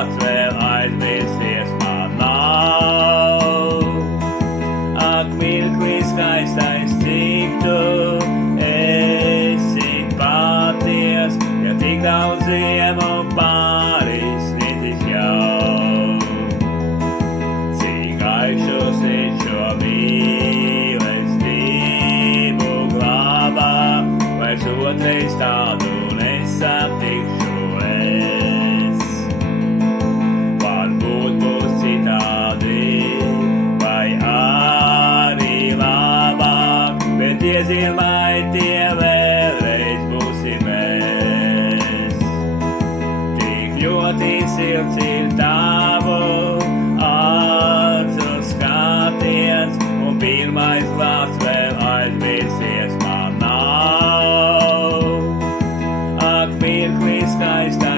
glābs vēl aizmirsies man nav. Ak, mirklis skaistais, cik tu esi paties, ja tik daudz ziemu pārisnicis jau. Cik aizšos ir šo mīlestību glābā, vairs otrais tādu nesatikšu es. Varbūt būs citādi, vai arī labāk, bet diezin vai tie vēlreiz būsim mēs. Tik ļoti silts ir tavu acu skatiens, un pirmais glābs vēl aizmirsies man nav. Ak, mirklis skaistā